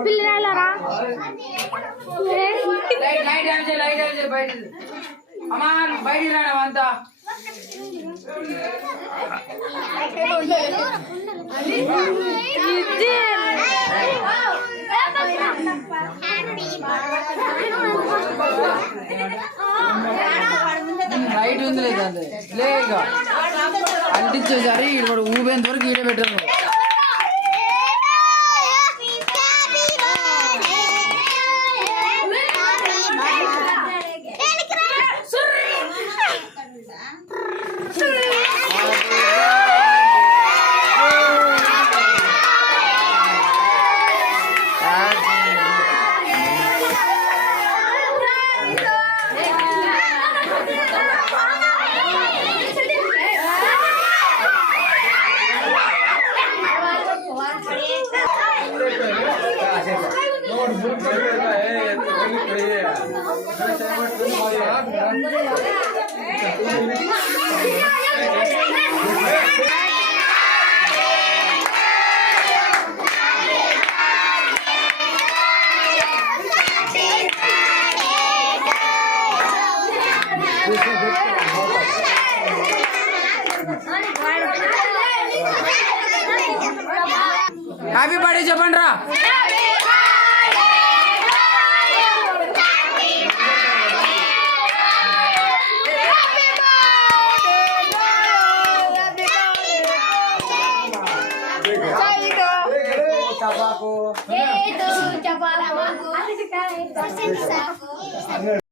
పిల్లరా అమ్మా బయటికి రావడం అంతా రైట్ ఉంది లేదండి లేక అంటించేసరి ఇప్పుడు ఊబేంత వరకు ఈడ పెట్టారు హ్యాపీ బర్త్డే చెప్పండి రా చపాకు